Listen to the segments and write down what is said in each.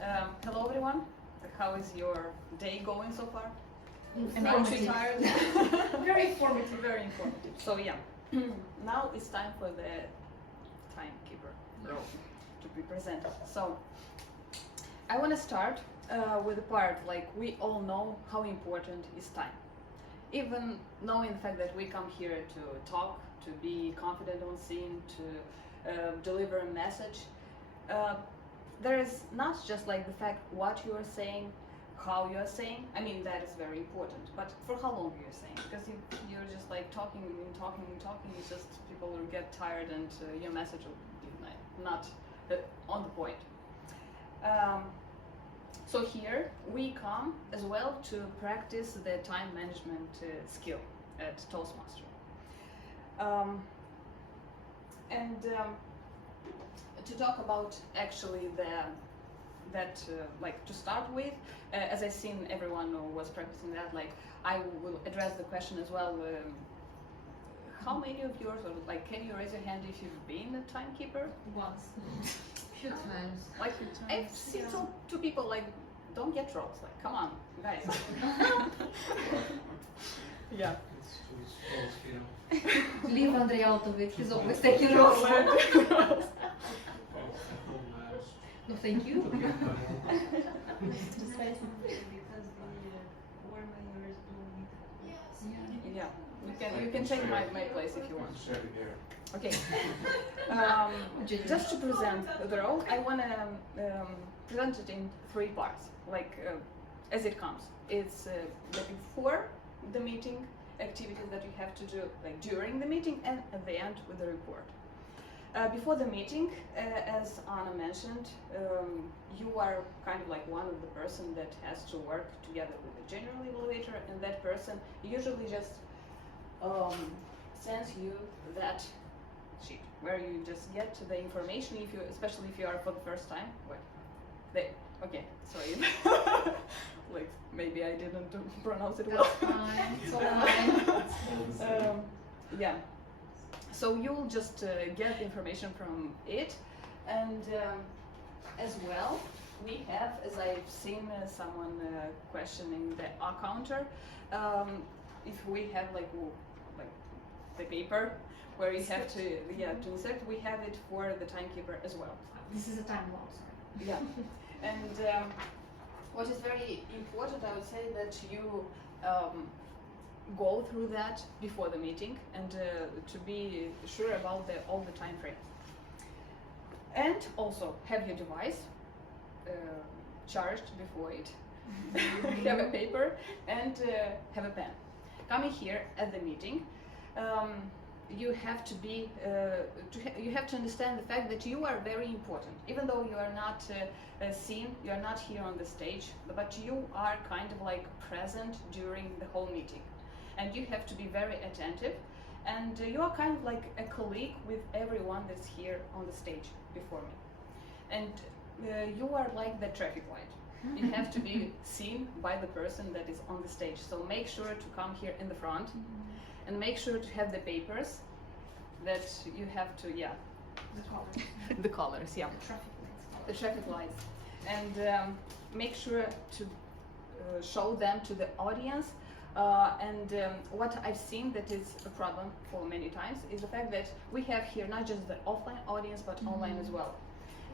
Hello everyone. How is your day going so far? Informative. Tired? Very informative. Very informative. So yeah, now it's time for the Timekeeper role to be presented. So I want to start with the part like we all know how important is time. Even knowing the fact that we come here to talk, to be confident on scene, to deliver a message, there is not just like the fact what you are saying, how you are saying. I mean, that is very important, but for how long you're saying, because if you're just like talking, it's just people will get tired and your message will be not on the point. So here we come as well to practice the time management skill at Toastmaster. To talk about actually like to start with, as I've seen everyone was practicing that, like I will address the question as well. How many of yours, or like, can you raise your hand if you've been a timekeeper? Once. Few times. Like, I've seen two people like, don't get trolls, like, come on, guys. Yeah. Leave Andrei out of it, he's always taking roles. No, thank you. Yeah, you can take my place if you want. Okay. Just to present the role, I want to present it in three parts, like as it comes. It's the before the meeting activities that you have to do, like during the meeting, and at the end with the report. Before the meeting, as Anna mentioned, you are kind of like one of the person that has to work together with the general evaluator, and that person usually just sends you that sheet where you just get the information, if you, especially if you are for the first time. Okay, sorry. Like maybe I didn't pronounce it well. It's all fine. Yeah. So you'll just get the information from it, and as well, we have, as I've seen someone questioning the counter, if we have like the paper where you have to insert, we have it for the timekeeper as well. This is a time bomb, sorry. Yeah, and what is very important, I would say, that you go through that before the meeting, and to be sure about all the time frame. And also have your device charged before it. Have a paper and have a pen. Coming here at the meeting, you have to be you have to understand the fact that you are very important, even though you are not seen, you are not here on the stage, but you are kind of like present during the whole meeting. And you have to be very attentive, and you are kind of like a colleague with everyone that's here on the stage before me. And you are like the traffic light. You have to be seen by the person that is on the stage. So make sure to come here in the front, and make sure to have the papers that you have to, The colors. the colors, yeah. The traffic lights. The traffic lights. And make sure to show them to the audience. What I've seen that is a problem for many times is the fact that we have here not just the offline audience but online as well.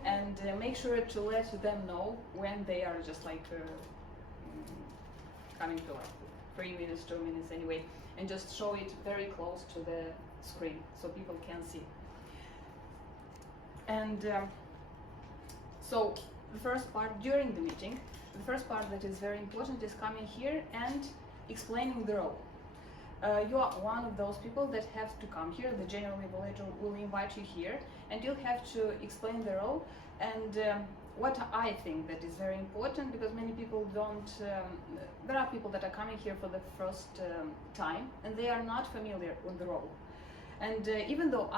And make sure to let them know when they are just like coming to like 3 minutes, 2 minutes anyway, and just show it very close to the screen so people can see. And so the first part during the meeting, the first part that is very important is coming here and explaining the role. You are one of those people that have to come here. The general evaluator will invite you here, and you'll have to explain the role. And what I think that is very important, because many people don't, there are people that are coming here for the first time, and they are not familiar with the role. And even though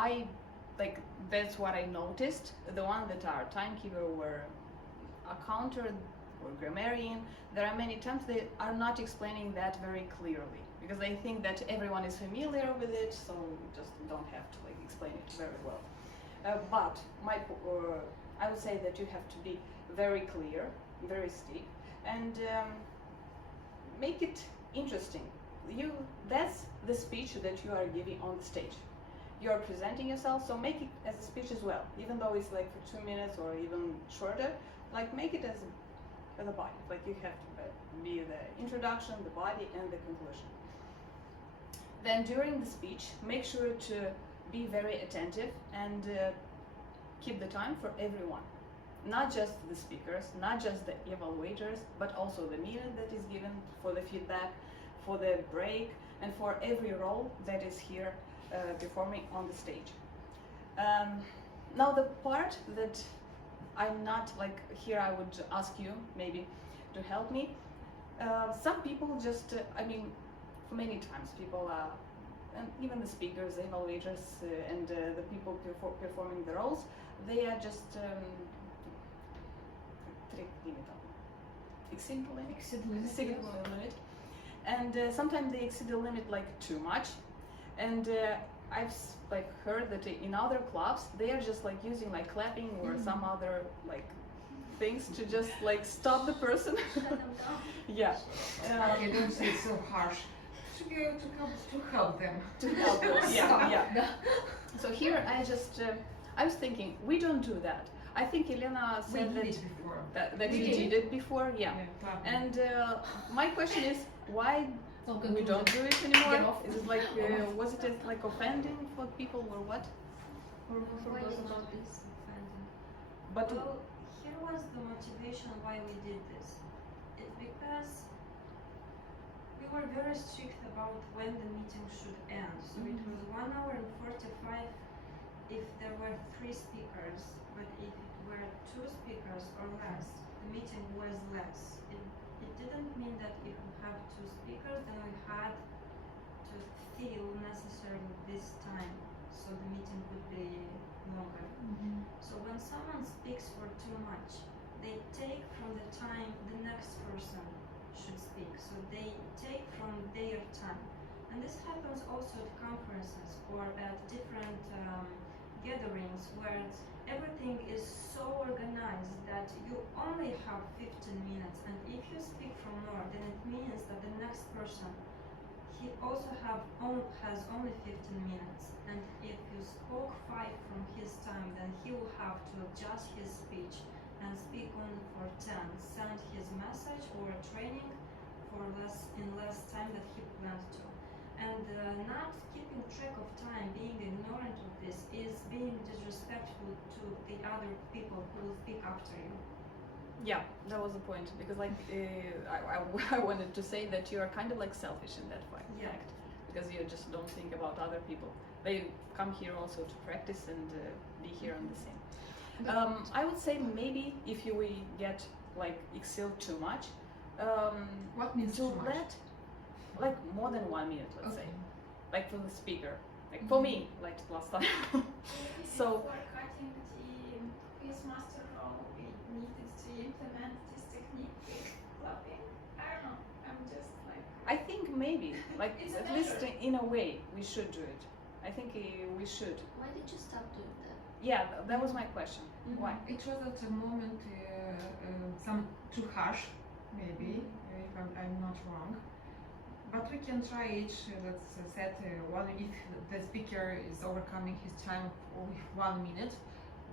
that's what I noticed, the one that are timekeeper or accountant or grammarian, there are many times they are not explaining that very clearly, because they think that everyone is familiar with it, so just don't have to like explain it very well. But I would say that you have to be very clear, very steep, and make it interesting. That's the speech that you are giving on the stage. You are presenting yourself, so make it as a speech as well, even though it's like for 2 minutes or even shorter. Like make it as a body. Like you have to be the introduction, the body, and the conclusion. Then during the speech, make sure to be very attentive and keep the time for everyone. Not just the speakers, not just the evaluators, but also the minute that is given for the feedback, for the break, and for every role that is here performing on the stage. Now the part that I'm not like here, I would ask you maybe to help me. Some people just, I mean, many times people are, and even the speakers, the evaluators, and the people performing the roles, they are just exceed the limit, and sometimes they exceed the limit like too much, and I've like heard that in other clubs they are just like using like clapping or some other like things to just like stop the person. Yeah. Okay, don't say it so harsh. To help them. To help them. Yeah. So here I was thinking we don't do that. I think Elena said that you did it before. Yeah. And my question is why we don't do it anymore? Is it like was it like offending for people or what? Why did not this offending? But well, here was the motivation why we did this. It's because we were very strict about when the meeting should end. So it was 1 hour and 45 if there were 3 speakers, but if it were 2 speakers or less, the meeting was less. It didn't mean that if we have 2 speakers, then we had to fill necessarily this time, so the meeting would be longer. So when someone speaks for too much, they take from the time the next person should speak. So they take from their time. And this happens also at conferences or at different gatherings where everything is so organized that you only have 15 minutes. And if you speak for more, then it means that the next person, he also has only 15 minutes. And if you spoke 5 from his time, then he will have to adjust his speech and speak only for 10, send his message or a training for less time that he planned to. And not keeping track of time, being ignorant of this, is being disrespectful to the other people who will speak after you. yeah, that was the point, because like I wanted to say that you are kind of like selfish in that fact, because you just don't think about other people. They come here also to practice and be here on the same. I would say maybe if we get like exceed too much, what means to too much? let like more than 1 minute, let's say, like for the speaker, like for me, like last time. So for cutting the quizmaster role, we needed to implement this technique with clapping. I don't know. I'm just like. I think maybe, like It's a at least measure. in a way, we should do it. I think we should. Why did you stop doing that? Yeah, that was my question. Why? It was at a moment some too harsh, maybe, if I'm not wrong. But we can try it. Let's set one. If the speaker is overcoming his time with 1 minute,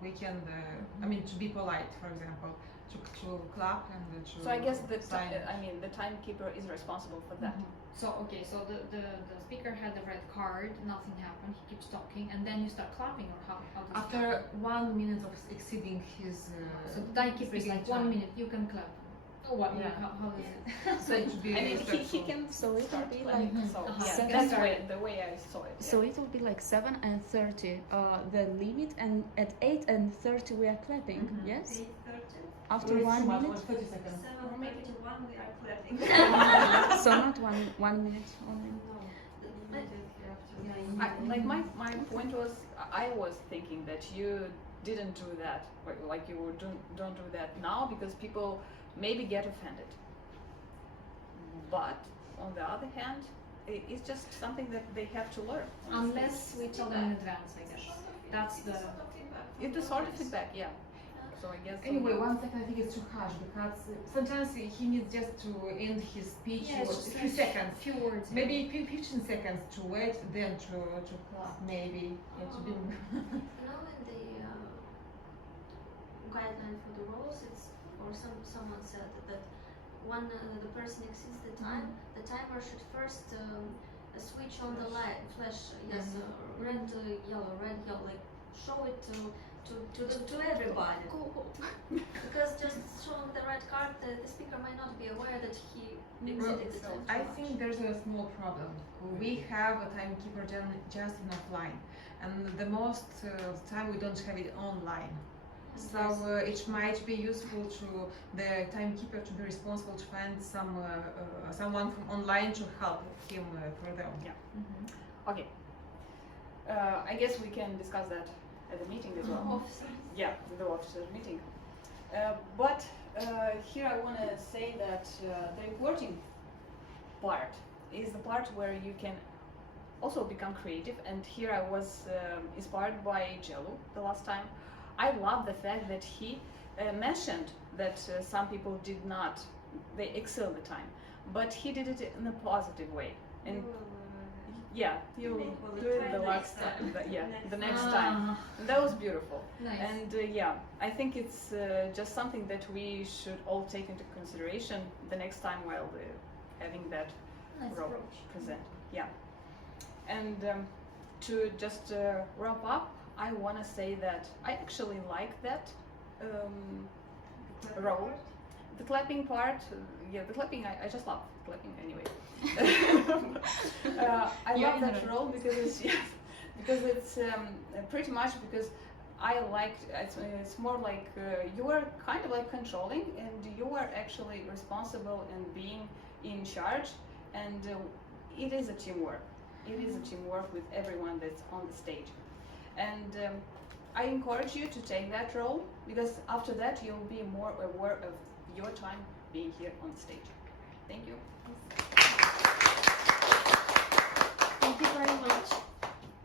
we can. I mean, to be polite, for example, to clap and to. So I guess the sign. the timekeeper is responsible for that. So okay, so the speaker had the red card, nothing happened, he keeps talking, and then you start clapping, or how does it After happen? 1 minute of exceeding his. So the timekeeper is speaking like 1 time. minute, you can clap. Oh, what? Yeah. How is it? So it should be I mean, he respectful. can So it will start be playing. like So Uh-huh. yeah, seven- that's the way I saw it. So it will be like 7:30, the limit, and at 8:30 we are clapping. Yes. 8:30, After Wait, 1 too much, minute. 30 seconds. 7:31 we are clapping. So not one minute only. No, immediately after. Like my point was, I was thinking that you didn't do that, like you don't do that now because people maybe get offended. But on the other hand, it's just something that they have to learn. Unless we tell them in advance, I guess. That's the. It's a sort of feedback, yeah. So So I guess. Anyway, 1 second I think it's too harsh because sometimes he needs just to end his speech Yeah, or it's just a few like seconds. few words. Maybe 15 seconds to wait, then to clap, maybe. Yeah, to be Now in the guideline for the roles, it's or someone said that when the person exceeds the time, the timer should first switch on the light, flash, yes, red, yellow, like show it to everybody. Because just showing the red card, the speaker might not be aware that he exceeded the time. I think there's a small problem. We have a timekeeper just in offline, and the most time we don't have it online. So it might be useful to the timekeeper to be responsible to find someone from online to help him further. Yeah. Okay. I guess we can discuss that at the meeting as well. Yeah, the officers meeting. But here I want to say that the reporting part is the part where you can also become creative. And here I was inspired by Jello the last time. I love the fact that he mentioned that some people did not, they excel the time, but he did it in a positive way. And yeah, you will do it the next time. The next time. And that was beautiful. Nice. And yeah, I think it's just something that we should all take into consideration the next time while having that Nice role approach. present. Yeah. And to just wrap up, I want to say that I actually like that role. The clapping part, the clapping, I just love clapping anyway. I love that role because it's pretty much because I like it's more like you are kind of like controlling and you are actually responsible and being in charge, and it is a teamwork. It is a teamwork with everyone that's on the stage. And I encourage you to take that role because after that you'll be more aware of your time being here on stage. Thank you. Thank you for